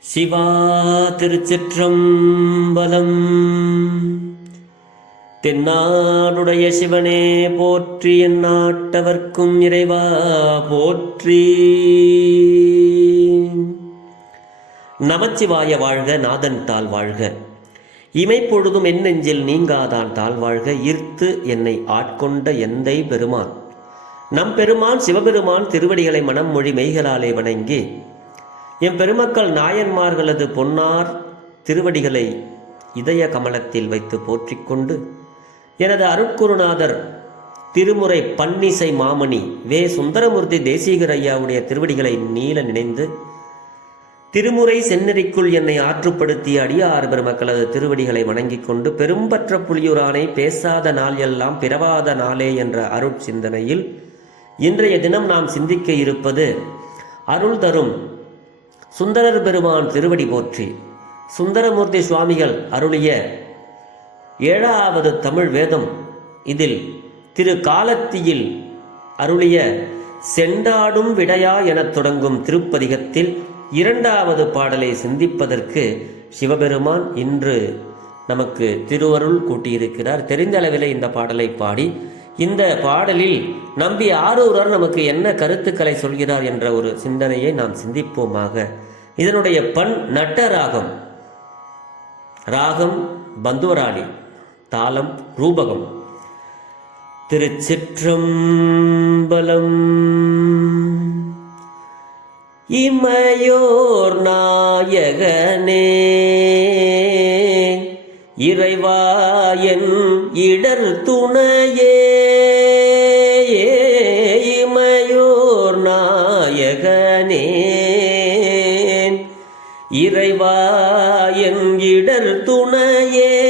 சிவா திருச்சிற்றம்பலம். தென்னாடுடைய சிவனே போற்றி என் நாட்டவர்க்கும் இறைவா போற்றி. நமச்சிவாய வாழ்க நாதன் தாள் வாழ்க. இமைப்பொழுதும் என் நெஞ்சில் நீங்காதான் தாள் வாழ்க ஈர்த்து என்னை ஆட்கொண்ட எந்தை பெருமான். நம் பெருமான் சிவபெருமான் திருவடிகளை மனம் மொழி மெய்களாலே வணங்கி எம் பெருமக்கள் நாயன்மார்களது பொன்னார் திருவடிகளை இதய கமலத்தில் வைத்து போற்றிக்கொண்டு எனது அருட்குருநாதர் திருமுறை பன்னிசை மாமணி வே. சுந்தரமூர்த்தி தேசிகர் ஐயாவுடைய திருவடிகளை நீல நினைந்து திருமுறை செந்நெறிக்குள் என்னை ஆற்றுப்படுத்திய அடியார் பெருமக்களது திருவடிகளை வணங்கிக் கொண்டு பெரும்பற்ற புலியூரானை பேசாத நாள் எல்லாம் பிறவாத நாளே என்ற அருட் சிந்தனையில் இன்றைய தினம் நாம் சிந்திக்க இருப்பது அருள் தரும் சுந்தரர் பெருமான் திருவடி போற்றி. சுந்தரமூர்த்தி சுவாமிகள் அருளிய ஏழாவது தமிழ் வேதம் இதில் திரு காலத்தியில் அருளிய செண்டாடும் விடையா எனத் தொடங்கும் திருப்பதிகத்தில் இரண்டாவது பாடலை சிந்திப்பதற்கு சிவபெருமான் இன்று நமக்கு திருவருள் கூட்டியிருக்கிறார். தெரிந்த அளவில் இந்த பாடலை பாடி இந்த பாடலில் நம்பி ஆரூரர் நமக்கு என்ன கருத்துக்களை சொல்கிறார் என்ற ஒரு சிந்தனையை நாம் சிந்திப்போமாக. இதனுடைய பண் நட்ட ராகம். ராகம் பந்துவராளி தாளம் ரூபகம். திருச்சிற்றம்பலம். இமையோர் நாயகனே. இறைவாயன் இடர் துணை. நாயகனே இறைவாயன் இடர் துணையே.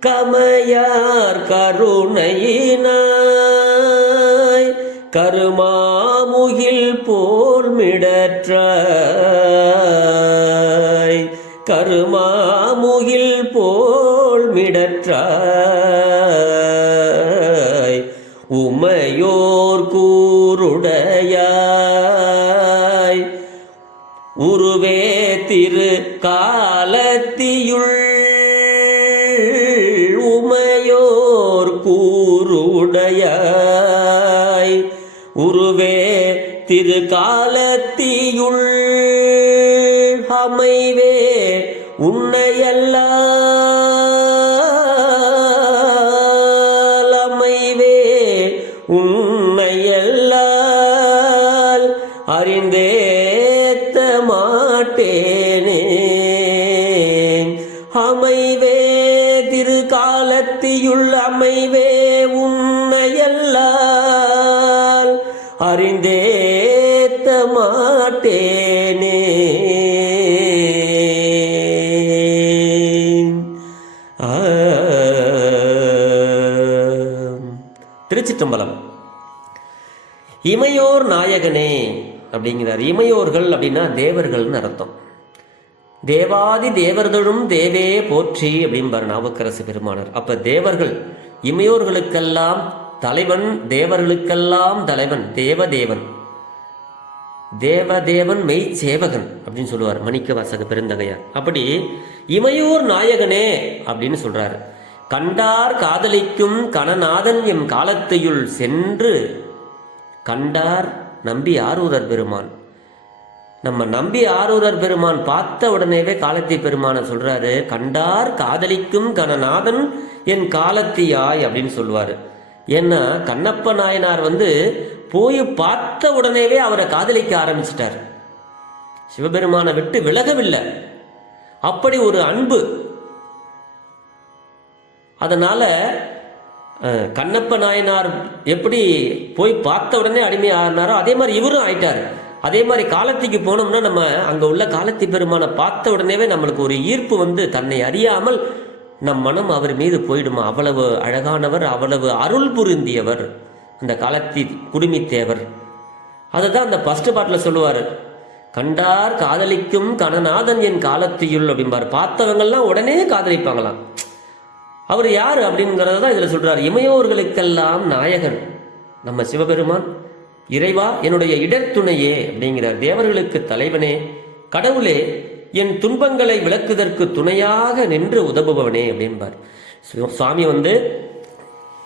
கமையார் கருணையினாய். கருமாமுகில் போல் மிடற்றாய் கருமாமுகில் போல் மிடற்றாய் உமையோர் கூருடையாய் திரு காலத்தியுள் அமைவே உன்னையல்லால் அமைவே உன்னையல்லால் அறிந்தேத்த மாட்டே திருச்சிற்றம்பலம் இமையோர் நாயகனே அப்படிங்கிறார். இமையோர்கள் அப்படின்னா தேவர்கள்னு அர்த்தம். தேவாதி தேவர்களும் தேவே போற்றி அப்படிம்பார் நாவுக்கரசு பெருமானர். அப்ப தேவர்கள் இமையோர்களுக்கெல்லாம் தலைவன் தேவர்களுக்கெல்லாம் தலைவன் தேவதேவன். தேவதேவன் மெய் சேவகன் அப்படின்னு சொல்லுவார் மணிக்க வாசக பெருந்தகையார். அப்படி இமையோர் நாயகனே அப்படின்னு சொல்றாரு. கண்டார் காதலிக்கும் கணநாதன் எம் காலத்தையுள் சென்று கண்டார் நம்பி ஆரூரர் பெருமான். நம்ம நம்பி ஆரூரர் பெருமான் பார்த்த உடனேவே காலத்தி பெருமான சொல்றாரு கண்டார் காதலிக்கும் கணநாதன் என் காலத்தியாய் அப்படின்னு சொல்லுவாரு. ஏன்னா கண்ணப்ப நாயனார் வந்து போய் பார்த்த உடனேவே அவரை காதலிக்க ஆரம்பிச்சிட்டார். சிவபெருமானை விட்டு விலகவில்லை. அப்படி ஒரு அன்பு அதனால் கண்ணப்ப நாயனார் எப்படி போய் பார்த்த உடனே அடிமை ஆனாரோ அதே மாதிரி இவரும் ஆயிட்டார். அதே மாதிரி காலத்திக்கு போனோம்னா நம்ம அங்கே உள்ள காலத்தி பெருமானை பார்த்த உடனேவே நம்மளுக்கு ஒரு ஈர்ப்பு வந்து தன்னை அறியாமல் நம் மனம் அவர் மீது போயிடுமா? அவ்வளவு அழகானவர் அவ்வளவு அருள் புரிந்தியவர். அந்த காலத்தி குடுமித்தேவர். அதை தான் அந்த ஃபஸ்ட்டு பாட்டில் சொல்லுவார். கண்டார் காதலிக்கும் கணநாதன் என் காலத்தியுள் அப்படிம்பார். பார்த்தவங்கள்லாம் உடனே காதலிப்பாங்களாம். அவர் யார் அப்படிங்கிறத தான் இதில் சொல்கிறார் இமையோர்களுக்கெல்லாம் நாயகன் நம்ம சிவபெருமான் இறைவா என்னுடைய இடர்த்துணையே அப்படிங்கிறார். தேவர்களுக்கு தலைவனே கடவுளே என் துன்பங்களை விளக்குதற்கு துணையாக நின்று உதவுபவனே அப்படின்பார். சுவாமி வந்து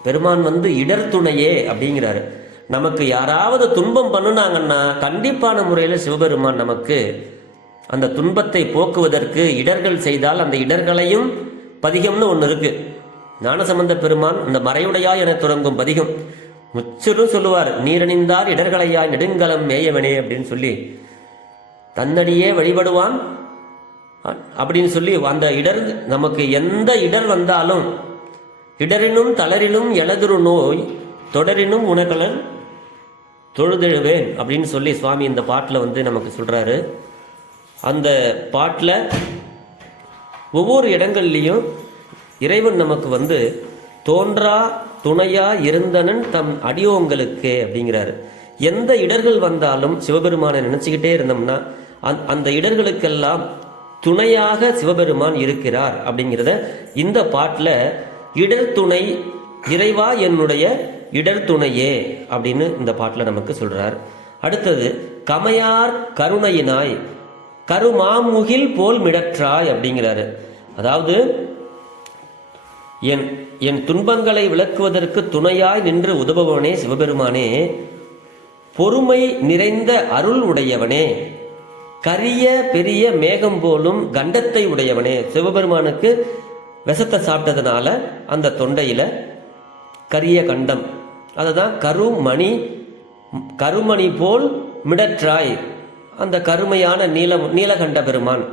பெருமான் வந்து இடர் துணையே அப்படிங்கிறாரு. நமக்கு யாராவது துன்பம் பண்ணுனாங்கன்னா கண்டிப்பான முறையில் சிவபெருமான் நமக்கு அந்த துன்பத்தை போக்குவதற்கு இடர்கள் செய்தால் அந்த இடர்களையும் பதிகம்னு ஒன்று இருக்கு. ஞானசம்பந்த பெருமான் அந்த மறையுடையா என தொடங்கும் பதிகம். முச்சரும் சொல்லுவார் நீரணிந்தார் இடர்களையாய் நெடுங்கலம் மேயவனே அப்படின்னு சொல்லி. தன்னடியே வழிபடுவான். அப்படின்னு சொல்லி அந்த இடர் நமக்கு எந்த இடர் வந்தாலும் இடரினும் தளரினும் எளதுரு நோய் தொடரினும் உனகலன் தொழுதெழுவேன் அப்படின்னு சொல்லி சுவாமி இந்த பாட்டில் வந்து நமக்கு சொல்கிறாரு அந்த பாட்டில் ஒவ்வொரு இடங்கள்லையும் இறைவன் நமக்கு வந்து தோன்றா துணையா இருந்தனன் தம் அடியோங்களுக்கு அப்படிங்கிறாரு. எந்த இடர்கள் வந்தாலும் சிவபெருமானை நினைச்சுக்கிட்டே இருந்தோம்னா அந்த- அந்த இடர்களுக்கெல்லாம் துணையாக சிவபெருமான் இருக்கிறார் அப்படிங்கிறத இந்த பாட்டில் இடர் துணை இறைவா என்னுடைய இடர் துணையே அப்படின்னு இந்த பாட்டில் நமக்கு சொல்றார். அடுத்தது கமையார் கருணையினாய் கருமாமுகில் போல் மிடற்றாய் அப்படிங்கிறாரு. அதாவது என் என் துன்பங்களை விளக்குவதற்கு துணையாய் நின்று உதவுபவனே சிவபெருமானே பொறுமை நிறைந்த அருள் உடையவனே கரிய பெரிய மேகம் போலும் கண்டத்தை உடையவனே. சிவபெருமானுக்கு விஷத்தை சாப்பிட்டதுனால அந்த தொண்டையில கரிய கண்டம். அதுதான் கருமணி கருமணி போல் மிடற்றாய். அந்த கருமையான நீலம் நீலகண்ட பெருமான்.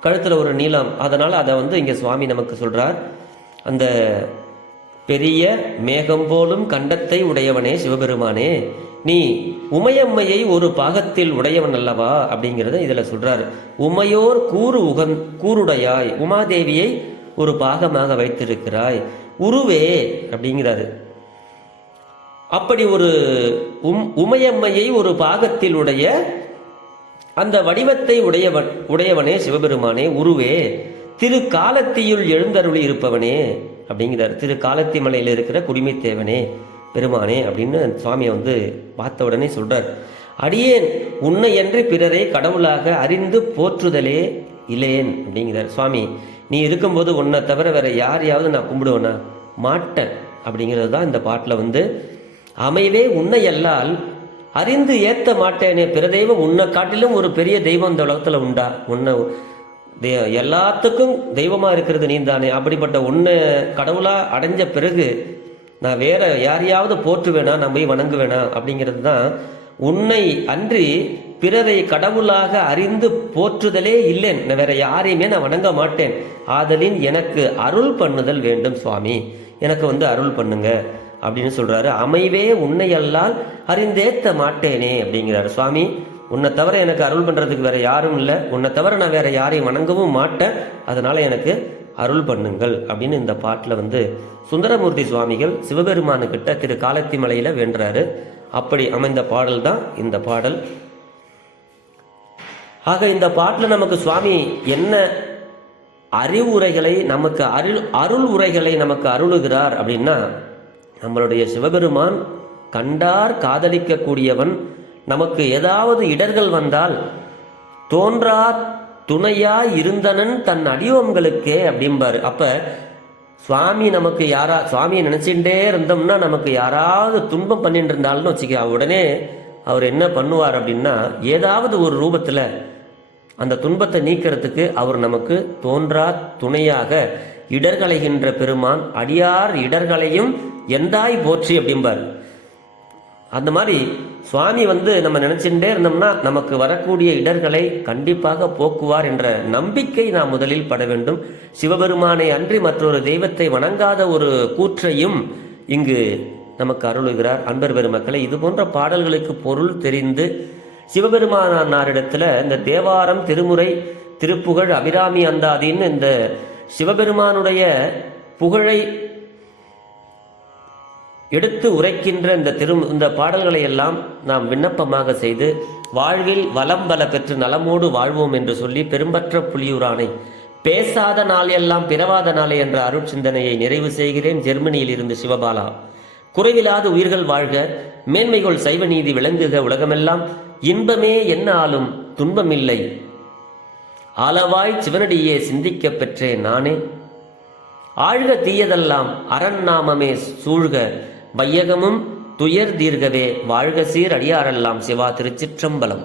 கழுத்தில் ஒரு நீலம். அதனால் அதை வந்து இங்கே சுவாமி நமக்கு சொல்கிறார் அந்த பெரிய மேகம் போலும் கண்டத்தை உடையவனே சிவபெருமானே. நீ உமையம்மையை ஒரு பாகத்தில் உடையவன் அல்லவா? அப்படிங்கிறத இதில் சொல்கிறார் உமையோர் கூறு உகந் கூருடையாய் உமாதேவியை ஒரு பாகமாக வைத்திருக்கிறாய். உருவே அப்படிங்கிறாரு. அப்படி ஒரு உம் உமையம்மையை ஒரு பாகத்தில் உடைய அந்த வடிவத்தை உடையவன் உடையவனே சிவபெருமானே உருவே திரு காலத்தியுள் எழுந்தருளி இருப்பவனே அப்படிங்கிறார். திரு காலத்தி மலையில் இருக்கிற குடிமைத்தேவனே பெருமானே அப்படின்னு சுவாமியை வந்து பார்த்த உடனே சொல்றார். அடியேன் உன்னையன்றி பிறரை கடவுளாக அறிந்து போற்றுதலே இல்லையேன் அப்படிங்கிறார். சுவாமி நீ இருக்கும்போது உன்னை தவிர வேற யாரையாவது நான் கும்பிடுவேனா? மாட்டேன் அப்படிங்கிறது தான் இந்த பாட்டில் வந்து அமைவே உன்னை அல்லால் அறிந்து ஏத்த மாட்டேனே பிற தெய்வம் உன்னை காட்டிலும் ஒரு பெரிய தெய்வம் இந்த உலகத்துல உண்டா? உன்னை எல்லாத்துக்கும் தெய்வமா இருக்கிறது நீ தானே அப்படிப்பட்ட உன்னை கடவுளா அடைஞ்ச பிறகு நான் வேற யாரையாவது போற்றுவேனா? நான் போய் வணங்குவேனா? அப்படிங்கிறது தான் உன்னை அன்றி பிறரை கடவுளாக அறிந்து போற்றுதலே இல்லேன். நான் வேற யாரையுமே நான் வணங்க மாட்டேன். ஆதலின் எனக்கு அருள் பண்ணுதல் வேண்டும் சுவாமி. எனக்கு வந்து அருள் பண்ணுங்க. அப்படின்னு சொல்கிறாரு அமைவே உன்னையல்லால் அறிந்தேத்த மாட்டேனே அப்படிங்கிறாரு. சுவாமி உன்னை தவிர எனக்கு அருள் பண்ணுறதுக்கு வேறு யாரும் இல்லை. உன்னை தவிர நான் வேறு யாரையும் வணங்கவும் மாட்டேன். அதனால் எனக்கு அருள் பண்ணுங்கள் அப்படின்னு இந்த பாட்டில் வந்து சுந்தரமூர்த்தி சுவாமிகள் சிவபெருமானுக்கிட்ட திரு காலத்தி மலையில் வென்றாரு அப்படி அமைந்த பாடல் தான் இந்த பாடல். ஆக இந்த பாட்டில் நமக்கு சுவாமி என்ன அறிவுரைகளை நமக்கு அருள் அருள் உரைகளை நமக்கு அருளுகிறார் அப்படின்னா நம்மளுடைய சிவபெருமான் கண்டார் காதலிக்கக்கூடியவன் நமக்கு ஏதாவது இடர்கள் வந்தால் தோன்றா துணையா இருந்தனன் தன் அடிவங்களுக்கே அப்படிம்பாரு. அப்ப சுவாமி நமக்கு யாரா சுவாமியை நினைச்சுட்டே இருந்தோம்னா நமக்கு யாராவது துன்பம் பண்ணிட்டு இருந்தாலும் வச்சுக்க உடனே அவர் என்ன பண்ணுவார் அப்படின்னா ஏதாவது ஒரு ரூபத்தில் அந்த துன்பத்தை நீக்கிறதுக்கு அவர் நமக்கு தோன்றா துணையாக இடர்களைகின்ற பெருமான் அடியார் இடர்களையும் எந்தாய் போற்றி அப்படிம்பார். அந்த மாதிரி சுவாமி வந்து நம்ம நினைச்சுட்டே இருந்தோம்னா நமக்கு வரக்கூடிய இடர்களை கண்டிப்பாக போக்குவார் என்ற நம்பிக்கை நாம் முதலில் பட வேண்டும். சிவபெருமானை அன்றி மற்றொரு தெய்வத்தை வணங்காத ஒரு கூற்றையும் இங்கு நமக்கு அருளுகிறார் அன்பர் பெருமக்களை. இது போன்ற பாடல்களுக்கு பொருள் தெரிந்து சிவபெருமானாரிடத்துல இந்த தேவாரம் திருமுறை திருப்புகழ் அபிராமி அந்தாதின்னு இந்த சிவபெருமானுடைய புகழை எடுத்து உரைக்கின்ற இந்த திரு இந்த பாடல்களை எல்லாம் நாம் விண்ணப்பமாக செய்து வாழ்வில் வளம் பல பெற்று நலமோடு வாழ்வோம் என்று சொல்லி பெரும்பற்ற புலியூரானை பேசாத நாள் எல்லாம் பிறவாத நாளே என்ற அருட்சிந்தனையை நிறைவு செய்கிறேன் ஜெர்மனியில் இருந்து சிவபாலா. குறைவில்லாத உயிர்கள் வாழ்க மேன்மைகள் சைவ நீதி விளங்குக உலகமெல்லாம் இன்பமே என்ன ஆளும் துன்பமில்லை. அளவாய் சிவனடியே சிந்திக்கப் பெற்றேன் நானே. ஆழ்க தீயதெல்லாம் அரண் நாமமே சூழ்க வையகமும் துயர் தீர்கவே வாழ்க சீர் அடியாரெல்லாம் சிவா திருச்சிற்றம்பலம்.